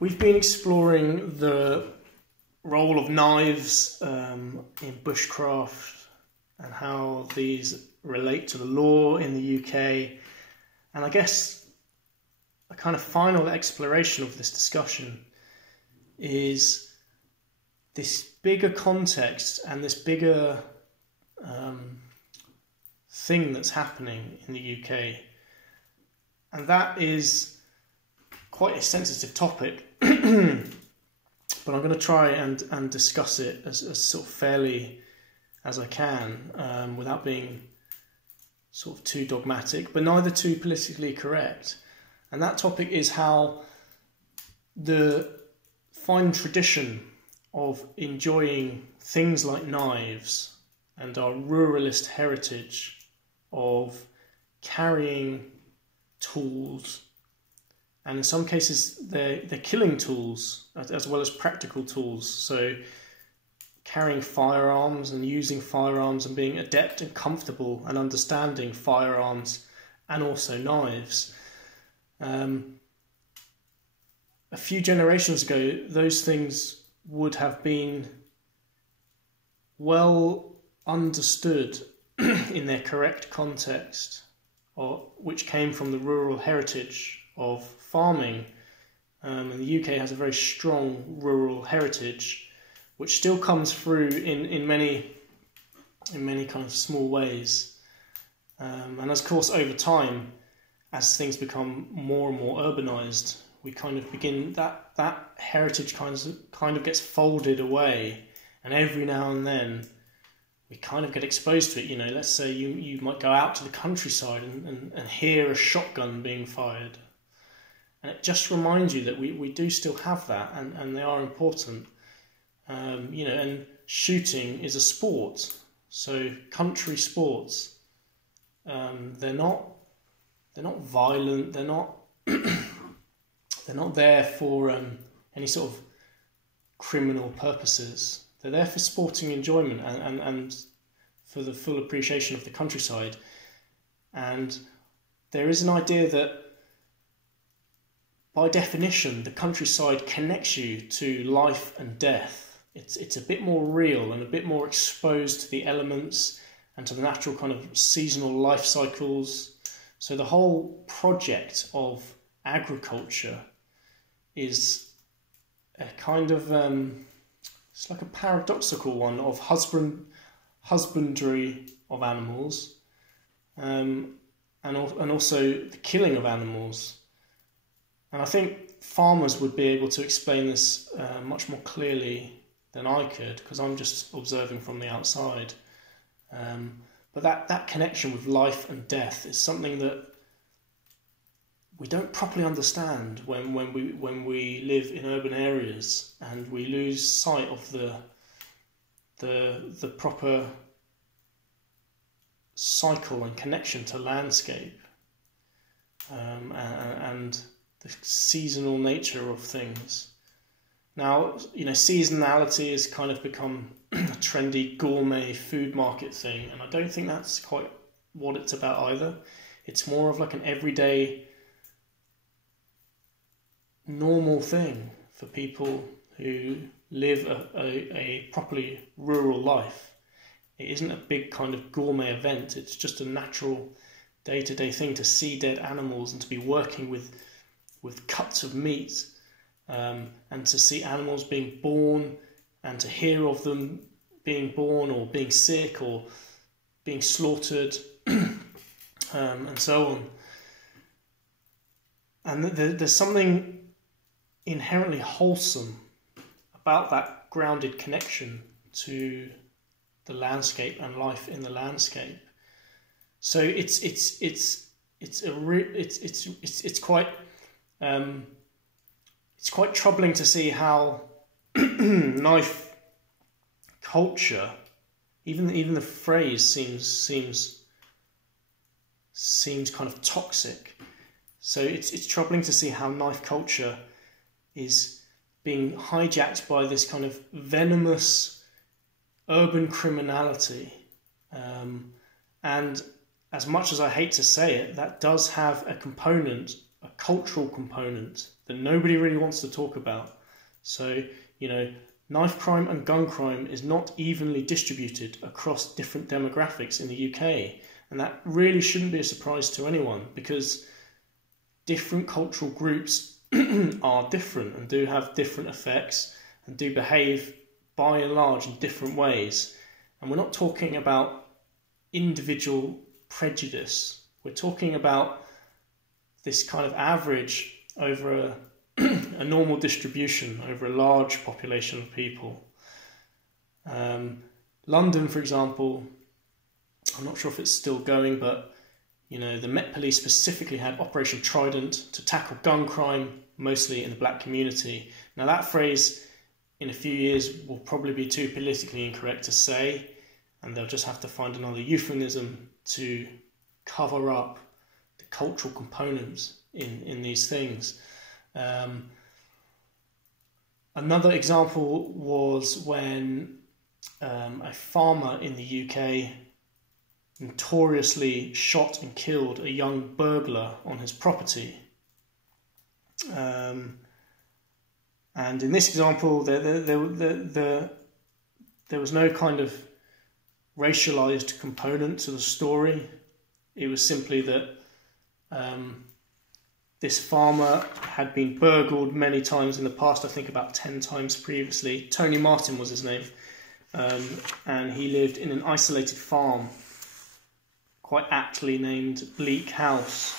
We've been exploring the role of knives in bushcraft and how these relate to the law in the UK. And I guess a kind of final exploration of this discussion is this bigger context and this bigger thing that's happening in the UK. And that is quite a sensitive topic, but I'm going to try and discuss it as sort of fairly as I can, without being sort of too dogmatic, but neither too politically correct. And that topic is how the fine tradition of enjoying things like knives and our ruralist heritage of carrying tools, and in some cases they're killing tools as well as practical tools, so carrying firearms and using firearms and being adept and comfortable and understanding firearms and also knives. A few generations ago, those things would have been well understood in their correct context, or which came from the rural heritage of farming. And the UK has a very strong rural heritage, which still comes through in many kind of small ways. And of course, over time, as things become more and more urbanised, we kind of begin that heritage kind of gets folded away, and every now and then we kind of get exposed to it. You know, let's say you might go out to the countryside and hear a shotgun being fired, and it just reminds you that we do still have that, and they are important. You know, and shooting is a sport, so country sports, they're not violent, they're not they're not there for any sort of criminal purposes. They're there for sporting enjoyment and for the full appreciation of the countryside. And there is an idea that, by definition, the countryside connects you to life and death. It's a bit more real and a bit more exposed to the elements and to the natural kind of seasonal life cycles. So the whole project of agriculture is a kind of it's like a paradoxical one of husbandry of animals, and also the killing of animals. And I think farmers would be able to explain this much more clearly than I could, because I'm just observing from the outside. But that connection with life and death is something that we don't properly understand when we live in urban areas, and we lose sight of the proper cycle and connection to landscape, and the seasonal nature of things. Now, you know, seasonality has kind of become a trendy gourmet food market thing, and I don't think that's quite what it's about either. It's more of like an everyday, normal thing for people who live a properly rural life. It isn't a big kind of gourmet event. It's just a natural day-to-day thing to see dead animals and to be working with cuts of meat, and to see animals being born and to hear of them being born or being sick or being slaughtered, and so on. And there's something inherently wholesome about that grounded connection to the landscape and life in the landscape. So it's quite troubling to see how knife culture, even the phrase seems kind of toxic. So it's troubling to see how knife culture is being hijacked by this kind of venomous urban criminality, and as much as I hate to say it, that does have a component a cultural component that nobody really wants to talk about. So, knife crime and gun crime is not evenly distributed across different demographics in the UK. And that really shouldn't be a surprise to anyone, because different cultural groups are different and do have different effects and do behave by and large in different ways. And we're not talking about individual prejudice. We're talking about this kind of average over a normal distribution over a large population of people. London, for example, I'm not sure if it's still going, but the Met Police specifically had Operation Trident to tackle gun crime, mostly in the black community. Now that phrase in a few years will probably be too politically incorrect to say, and they'll just have to find another euphemism to cover up the cultural components in these things. Another example was when a farmer in the UK notoriously shot and killed a young burglar on his property. And in this example, there was no kind of racialized component to the story. It was simply that this farmer had been burgled many times in the past, I think about 10 times previously. Tony Martin was his name. And he lived in an isolated farm, quite aptly named Bleak House.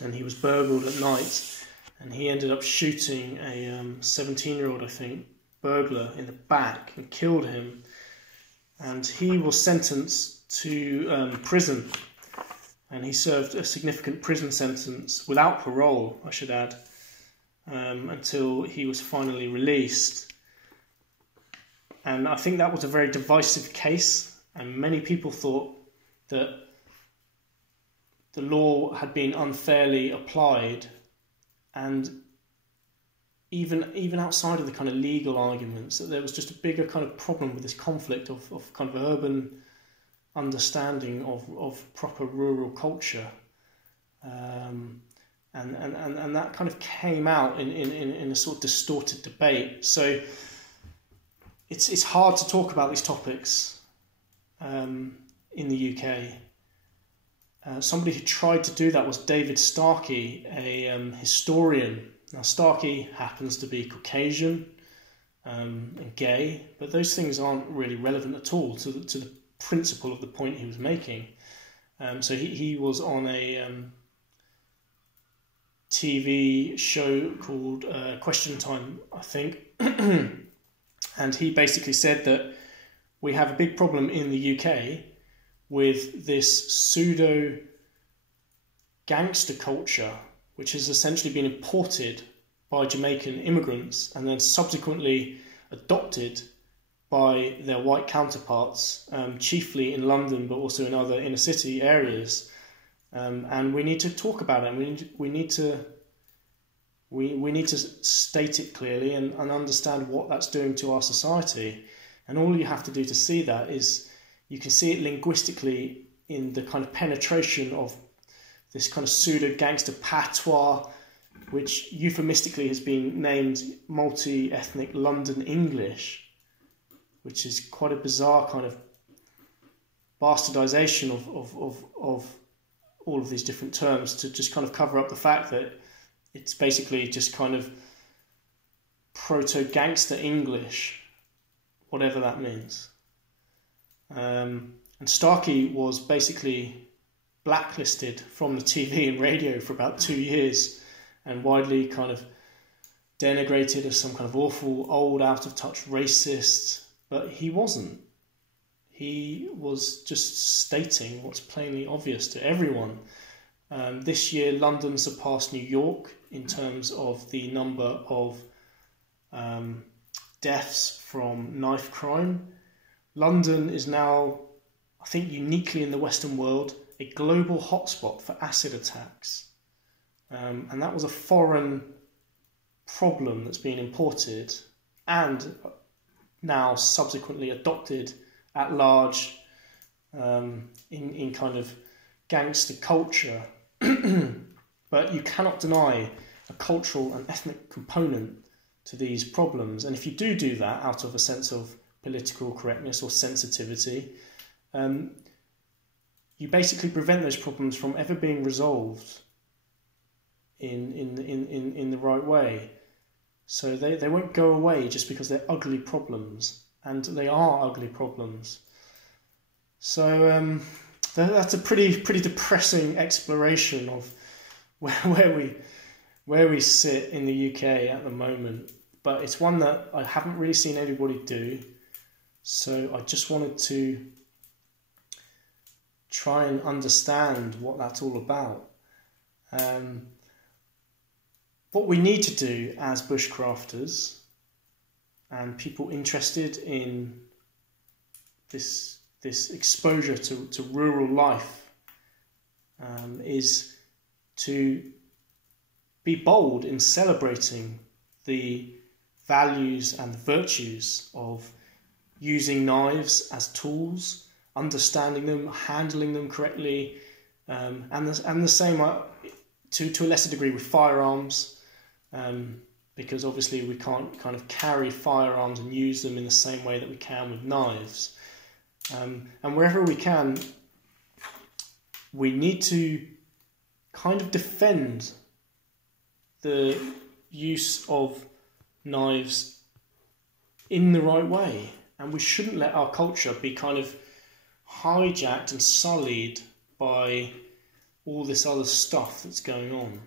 And he was burgled at night, and he ended up shooting a 17-year-old, I think, burglar in the back and killed him. And he was sentenced to prison. And he served a significant prison sentence without parole, I should add, until he was finally released. And I think that was a very divisive case, and many people thought that the law had been unfairly applied, and even outside of the kind of legal arguments, that there was just a bigger kind of problem with this conflict of kind of urban understanding of proper rural culture, and that kind of came out in a sort of distorted debate. So it's hard to talk about these topics in the UK. Somebody who tried to do that was David Starkey, a historian. Now Starkey happens to be Caucasian and gay, but those things aren't really relevant at all to the principle of the point he was making. So he was on a TV show called Question Time, I think, and he basically said that we have a big problem in the UK with this pseudo gangster culture, which has essentially been imported by Jamaican immigrants and then subsequently adopted by their white counterparts, chiefly in London, but also in other inner city areas. And we need to talk about it. We need to state it clearly and understand what that's doing to our society. And all you have to do to see that is you can see it linguistically in the kind of penetration of this kind of pseudo-gangster patois, which euphemistically has been named multi-ethnic London English, which is quite a bizarre kind of bastardization of all of these different terms to just kind of cover up the fact that it's basically just kind of proto-gangster English, whatever that means. And Starkey was basically blacklisted from the TV and radio for about 2 years and widely kind of denigrated as some kind of awful, old, out-of-touch racist. But he wasn't. He was just stating what's plainly obvious to everyone. This year, London surpassed New York in terms of the number of deaths from knife crime. London is now, I think uniquely in the Western world, a global hotspot for acid attacks. And that was a foreign problem that's been imported and now subsequently adopted at large in kind of gangster culture. But you cannot deny a cultural and ethnic component to these problems. And if you do that out of a sense of political correctness or sensitivity, you basically prevent those problems from ever being resolved in the right way. So they won't go away just because they're ugly problems, and they are ugly problems. So that's a pretty depressing exploration of where we sit in the UK at the moment. But it's one that I haven't really seen anybody do. So I just wanted to try and understand what that's all about. What we need to do as bushcrafters and people interested in this exposure to rural life is to be bold in celebrating the values and virtues of using knives as tools, understanding them, handling them correctly, and the same to a lesser degree with firearms, because obviously we can't kind of carry firearms and use them in the same way that we can with knives. And wherever we can, we need to kind of defend the use of knives in the right way. And we shouldn't let our culture be kind of hijacked and sullied by all this other stuff that's going on.